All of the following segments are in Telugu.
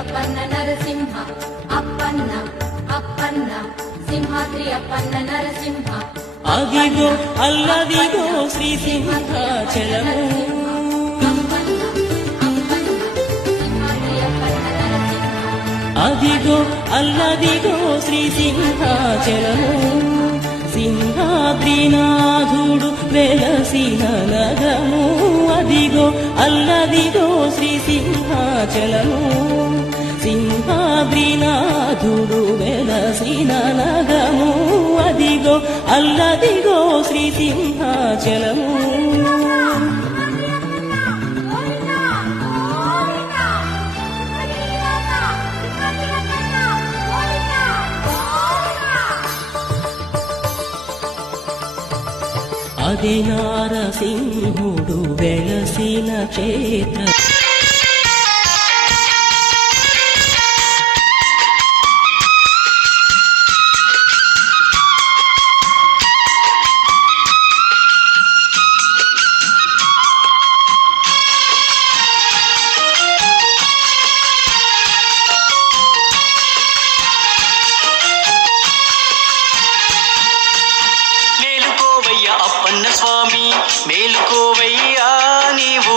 అప్పన్న నరసింహ అప్పన్న అప్పన్న సింహాద్రి అప్పన్న నరసింహ అదిగో అల్లదిగో శ్రీ సింహాచలము అదిగో అల్లదిగో శ్రీ సింహాచలము సింహాద్రినాథుడు వెలసిన నగము అదిగో అల్లదిగో శ్రీ సింహాచలము సింహాద్రినాథుడు వెలసిన నగము అదిగో అల్లదిగో శ్రీ సింహాచలము అది నారసింహుడు వెలసిన క్షేత్ర అప్పన్న స్వామి మేలుకోవయ్యా నీవు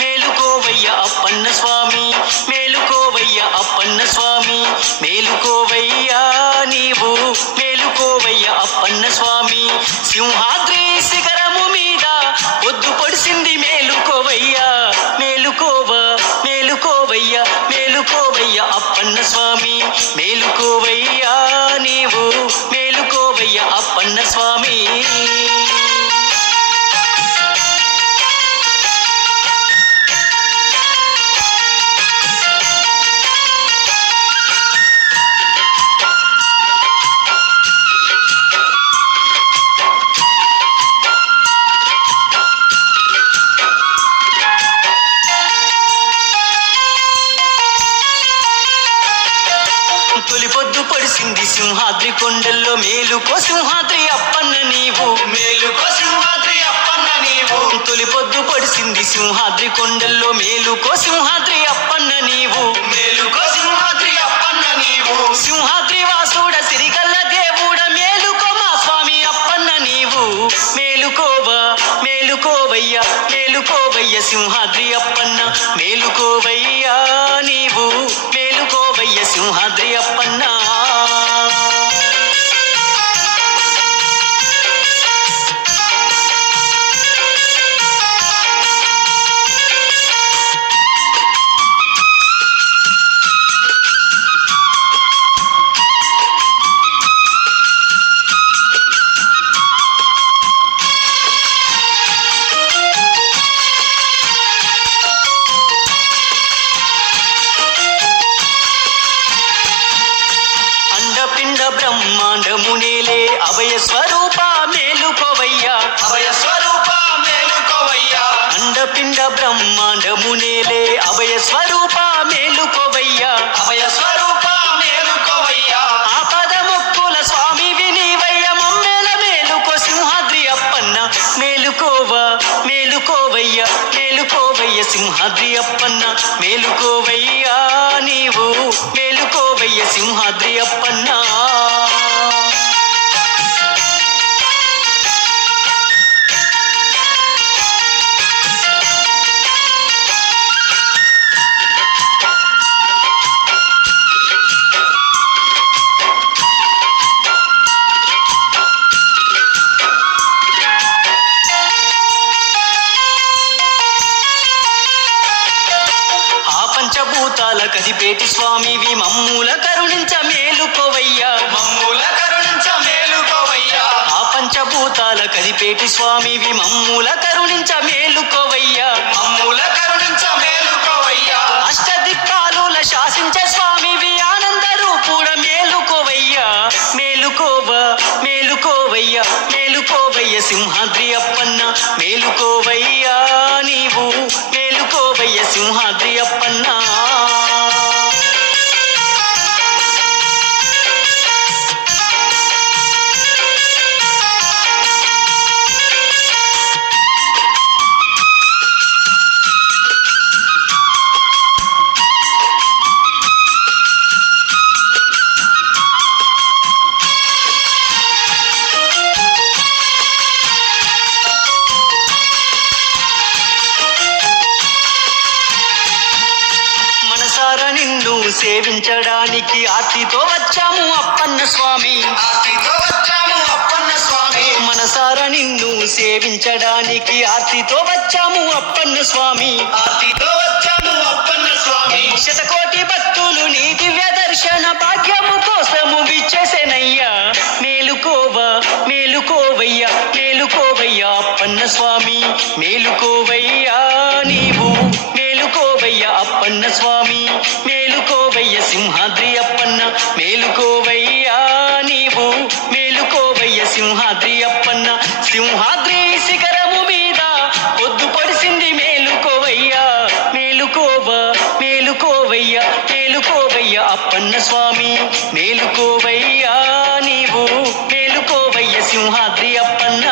మేలుకోవయ్యా అప్పన్న స్వామి మేలుకోవయ్యా అప్పన్న స్వామి మేలుకోవయ్యా నీవు మేలుకోవయ్యా అప్పన్న స్వామి సింహాద్రి శిఖరము మీద పొద్దు పొడిసింది మేలుకోవయ్యా మేలుకోవయ్యా మేలుకోవయ్యా అప్పన్న స్వామి మేలుకోవయ్యా నీవు మేలుకోవయ్యా అప్పన్న స్వామి తొలి పొద్దు పొడిసింది సింహాద్రి కొండల్లో మేలుకో సింహాద్రి అప్పన్న నీవు మేలుకో సింహాద్రి అప్పన్న నీవు తొలి పొద్దు పొడిసింది సింహాద్రి కొండల్లో మేలుకో సింహాద్రి అప్పన్న నీవు మేలుకో సింహాద్రి అప్పన్న నీవు సింహాద్రి వాసుడ సిరిగల్ల దేవుడ మేలుకో మా స్వామి అప్పన్న నీవు మేలుకోవయ్యా సింహాద్రి అప్పన్న మేలుకోవయ్యా నీవు మేలుకోవయ్యా సింహాద్రి అప్పన్న అండపిండ బ్రహ్మాండమునేలే అభయ స్వరూప మేలుకోవయ్యా అభయ స్వరూప మేలుకోవయ్యా అండపిండ బ్రహ్మాండమునేలే అభయ స్వరూప మేలుకోవయ్యా అభయ స్వరూప మేలుకోవయ్యా ఆపద మొక్కుల స్వామి వినివయ్య మమ్మెల మేలుకో సింహాద్రి అప్పన్న మేలుకోవయ్యా సింహాద్రి అప్పన్న మేలుకోవయ్యా నీవు మేలుకోవయ్యా సింహాద్రి అప్పన్న పంచభూతాల కదిపేటి స్వామివి మమ్ముల కరుణించ మేలుకోవయ్యా ఆ పంచభూతాల కదిపేటి స్వామివి మమ్ముల కరుణించ మేలుకోవయ్యా అష్టదిక్పాలుల శాసించే స్వామివి ఆనంద రూపుడ మేలుకోవయ్యా మేలుకోవయ్యా సింహాద్రి అప్పన్న మేలుకోవయ్యా నీవు మేలుకోవయ్యా సింహాద్రి అప్పన్న సేవించడానికి ఆర్తితో వచ్చాము అప్పన్న స్వామి, ఆర్తితో వచ్చాము అప్పన్న స్వామి. మనసారా నిన్ను సేవించడానికి ఆర్తితో వచ్చాము అప్పన్న స్వామి, ఆర్తితో వచ్చాము అప్పన్న స్వామి. శతకోటి భక్తులు నీ దివ్య దర్శన భాగ్యము కోసము విచ్చేసేనయ్యా. మేలుకోవా మేలుకోవయ్యా మేలుకోవయ్యా అప్పన్న స్వామి, మేలుకోవయ్యా నీవు మేలుకోవయ్యా అప్పన్న స్వామి, మేలుకోవయ్య సింహాద్రి అప్పన్న, మేలుకోవయ్యా నీవు మేలుకోవయ్య సింహాద్రి అప్పన్న. సింహాద్రి శిఖరము మీద పొద్దు పొడిసింది మేలుకోవయ్యా, మేలుకోవా మేలుకోవయ్యా మేలుకోవయ్య అప్పన్న స్వామి, మేలుకోవయ్యా నీవు మేలుకోవయ్య సింహాద్రి అప్పన్న.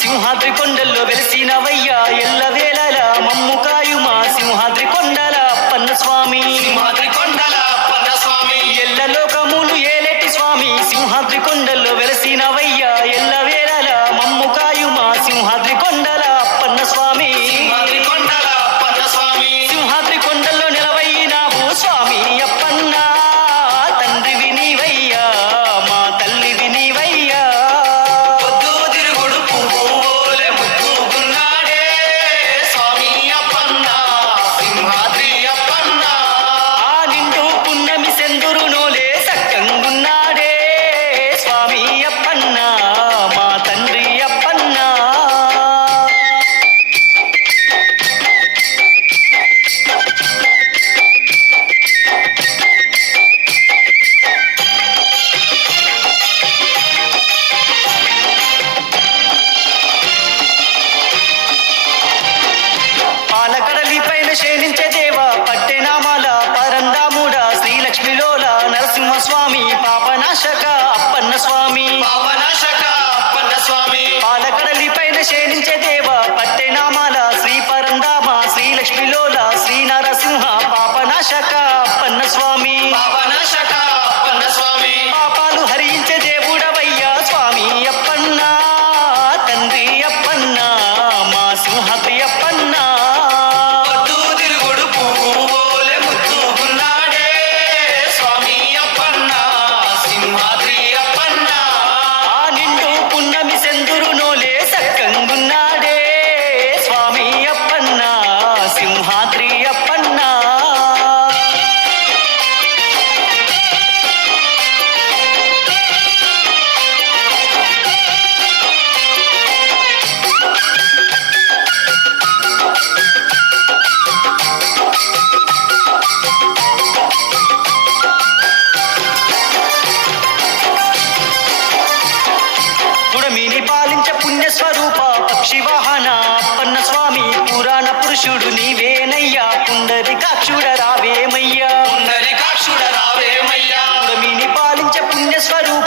సింహాద్రి కొండల్లో వెలిసినవయ్యా, ఎల్లవేళలా మమ్ము కాయుమా సింహాద్రి కొండల అప్పన్న స్వామి, సింహాద్రి కొండల అప్పన్న స్వామి. ఎల్లలోకములు ఏలేటి స్వామి సింహాద్రి కొండల్లో వెలిసినవయ్యా, ఎల్లవేళలా మమ్ము కాయుమా సింహాద్రి కొండల అప్పన్న స్వామి, సింహాద్రి కొండల అప్పన్న స్వామి. సింహాద్రి కొండల్లో నిలవైనావు స్వామి అప్పన్న, తండ్రివి నీవయ్యా మా తల్లివి నీవయ్యా. శేనించే దేవా పట్టెనామాల పరందాముడ శ్రీలక్ష్మిలోల నరసింహస్వామి, పాపనాశక అప్పన్న స్వామి, పాపనాశక అప్పన్న స్వామి. పాలకడలి పైన శేనించే దేవా పట్టెనామాల శ్రీ పరందామ శ్రీలక్ష్మిలోల శ్రీ నరసింహ, పాపనాశక అప్పన్న స్వామి, పాపనాశక అప్పన్న స్వామి. పాపాలు హరించే దేవుడవయ్యా స్వామి అప్పన్న, తండ్రి అప్పన్న మా సింహాద్రి అప్పన్న. స్వరూప పక్షివాహన అప్పన్న స్వామి, పురాణ పురుషుడు నీవేనయ్యా, పుండరీకాక్షుడ రావేమయ్యా, పుండరీకాక్షుడ రావేమయ్యా. పురమిని పాలించే పుణ్యస్వరూప